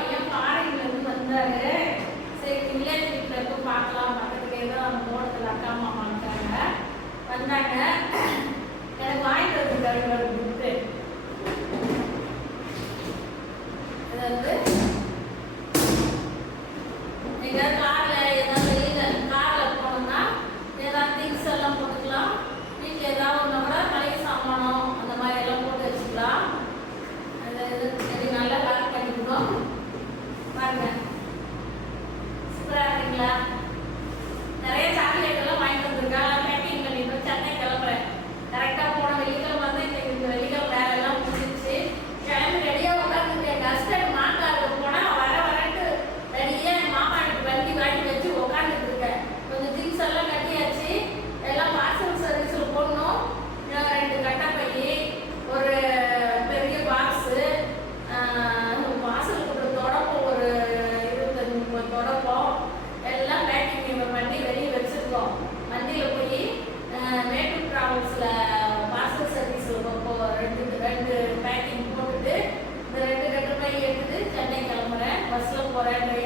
பையன் பாறையிலேருந்து வந்தார். சரி வில்லேஜ் வீட்டில் பார்க்கலாம். பக்கத்துலேயே தான் அவங்க தோட்டத்தில் அக்கா மாமா இருக்காங்க. வந்தாங்க. எனக்கு வாங்கிட்டு வந்துட்டாங்க ஒரு புக்கு அதாவது எங்கேயாவது കുറേ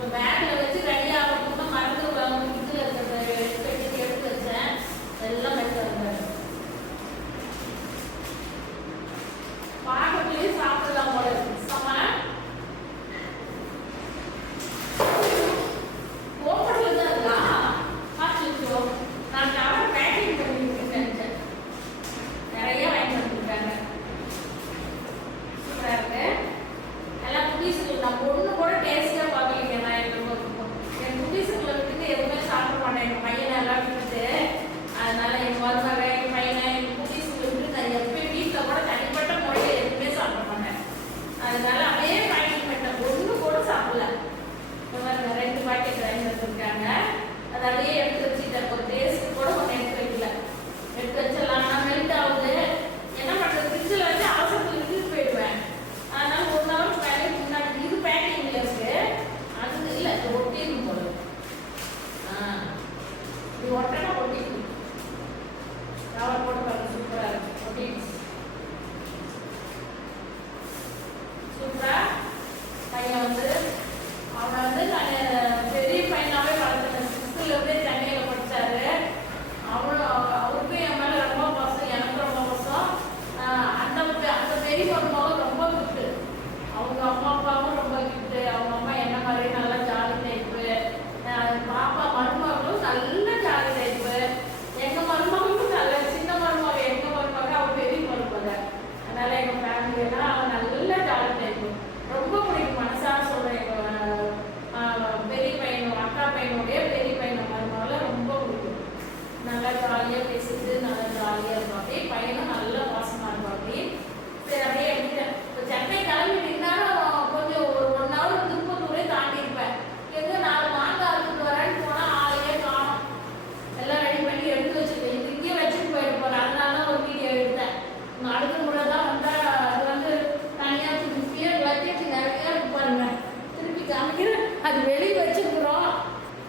the math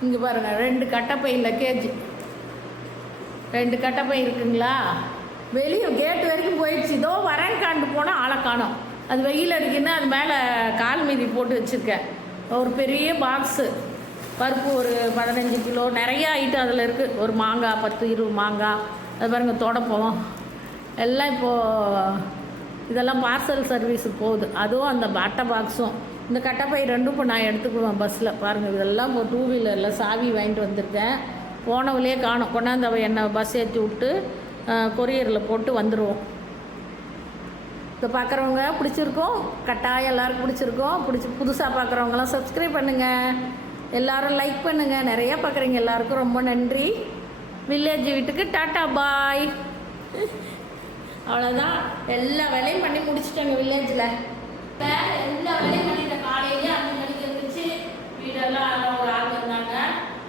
இங்கே பாருங்கள் ரெண்டு கட்டப்பையில் கேஜி ரெண்டு கட்டப்பை இருக்குங்களா? வெளியே கேட்டு வரைக்கும் போயிடுச்சு. இதோ வரேன்காண்டு போனால் ஆளை காணும். அது வெயில் அடிக்குன்னா அது மேலே கால் மீதி போட்டு வச்சுருக்கேன். ஒரு பெரிய பாக்ஸு பருப்பு ஒரு பதினஞ்சு கிலோ. நிறைய ஐட்டம் அதில் இருக்குது ஒரு மாங்காய் பத்து இருபது மாங்காய். அது பாருங்கள் தொடப்பம் எல்லாம் இப்போது இதெல்லாம் பார்சல் சர்வீஸுக்கு போகுது. அதுவும் அந்த அட்டை பாக்ஸும் இந்த கட்டப்பை ரெண்டும் இப்போ நான் எடுத்துக்குவேன் பஸ்ஸில் பாருங்கள் இதெல்லாம் இப்போ டூ வீலரில் சாவி வாங்கிட்டு வந்திருக்கேன். போனவளே காணும். கொண்டாந்து அவள் என்னை பஸ் ஏற்றி விட்டு கொரியரில் போட்டு வந்துடுவோம் இப்போ பார்க்குறவங்க பிடிச்சிருக்கோம். கட்டாயம் எல்லாருக்கும் பிடிச்சிருக்கோம். பிடிச்சி புதுசாக பார்க்குறவங்களாம் சப்ஸ்கிரைப் பண்ணுங்கள் எல்லாரும் லைக் பண்ணுங்கள் நிறையா பார்க்குறீங்க எல்லாருக்கும் ரொம்ப நன்றி. வில்லேஜ் வீட்டுக்கு டாட்டா பாய் அவ்வளோதான் எல்லா வேலையும் பண்ணி முடிச்சிட்டாங்க வில்லேஜில் எல்லா வேலையும் பண்ணிட்டேன் காலையிலேயே அஞ்சு மணிக்கு இருந்துச்சு வீடெல்லாம் எல்லாம் ஒரு ஆள் இருந்தாங்க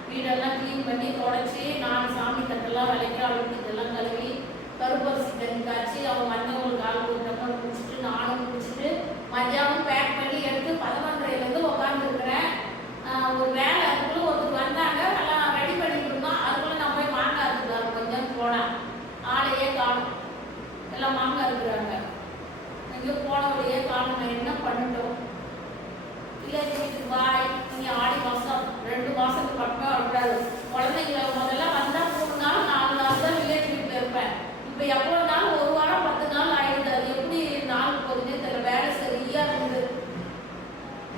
வீடெல்லாம் க்ளீன் பண்ணி தொடச்சி நான் சாமி தட்டெல்லாம் விளக்கி அழுக்கு இதெல்லாம் கழுவி கருப்பரிசி தண்ணி காய்ச்சி அவங்க வந்தவங்களுக்கு ஆள் கொடுத்தப்ப குடிச்சிட்டு நானும் குடிச்சிட்டு மத்தியானம் பேக் பண்ணி எடுத்து பதினொன்றரைலேருந்து உட்காந்துருக்குறேன் ஒரு வேலை அதுக்குள்ள ஒருத்தர் வந்தாங்க எல்லாம் ரெடி பண்ணிட்டு இருந்தோம் அதுக்குள்ள நான் போய் மாங்காய் இருக்கிறாரு கொஞ்சம் போனேன் ஆளையே காணும் எல்லாம் மாங்காய் இருக்கிறாங்க எங்கேயோ போனவளையே காணும் நான் என்ன பண்ணட்டும் இல்லை வீட்டுக்கு பாய் நீ ஆடி மாதம் ரெண்டு மாதத்துக்கு பக்கம் வரக்கூடாது குழந்தைங்கள முதல்ல வந்தால் மூணு நாள் நாலு நாள் தான் வில்லேஜ் வீட்டில் இருப்பேன் இப்போ எவ்வளோ நாள் ஒரு வாரம் பத்து நாள் ஆயிடுது அது எப்படி நாள் போகுதுன்னே தெரியல வேலை சரியா இருக்குது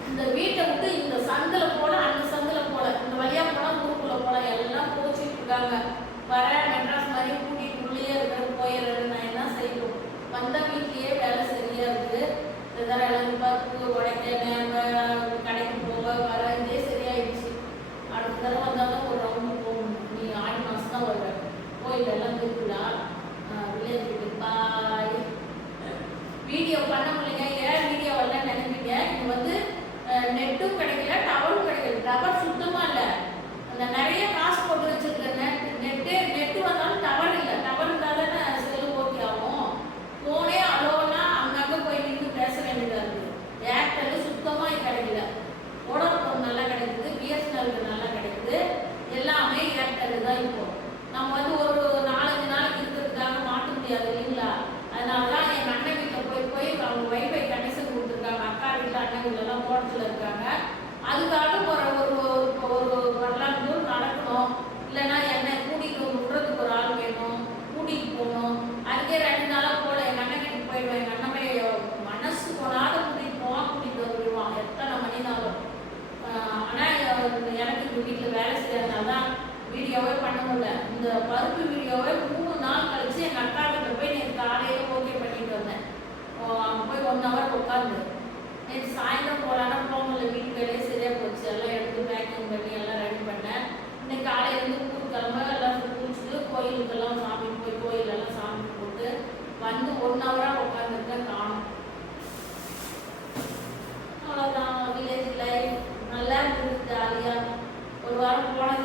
இந்த வீட்டை விட்டு இந்த சந்தில் போல அந்த சந்தில் போல இந்த வழியா போல ஊருக்குள்ள போல எல்லாம் கோச்சிட்டு இருக்காங்க வர மெட்ராஸ் மாதிரி கூட்டிட்டு உள்ளே இருக்கிறது போயிடுறது நான் என்ன செய்யணும் வந்த வீட்லயே வேலை சரியா இருக்குது இதெல்லாம் எல்லாம் பருப்பு உடைக்க நேரம் கடைக்கு போக வர இதே சரியாயிடுச்சு அடுத்த தடவை வந்தாலும் ஒரு ரவுண்டு போகணும் நீ ஆடி மாதம் தான் வருவ கோயில் எல்லாம் திருவிழா வில்லேஜ் வீட்டுக்கு பாய் வீடியோ பண்ண முடியல. ஏன் வீடியோ வரல நினைப்பீங்க இது வந்து நெட்டும் கிடைக்கல டவரும் கிடைக்கல. டவர் சுத்தமாக இல்லை. அந்த நிறைய காசு போட்டு வச்சிருக்க ஒன் ஹவர் உட்காந்து நேற்று சாயந்தரம் போகலான்னா போகல வீட்டு வேலையே சரியாக போச்சு. எல்லாம் எடுத்து பேக்கிங் பண்ணி எல்லாம் ரெடி பண்ணேன். இன்னைக்கு காலையில இருந்து ஊர் கிளம்ப எல்லாம் குளிச்சுட்டு கோயிலுக்கெல்லாம் சாமி போய் கோயிலெல்லாம் சாமி போட்டு வந்து ஒன் ஹவராக உட்காந்துருக்கேன் காணும். அவ்வளோதான் வில்லேஜ் லைஃப் நல்லா இருந்தது ஜாலியாக ஒரு வாரம் போனது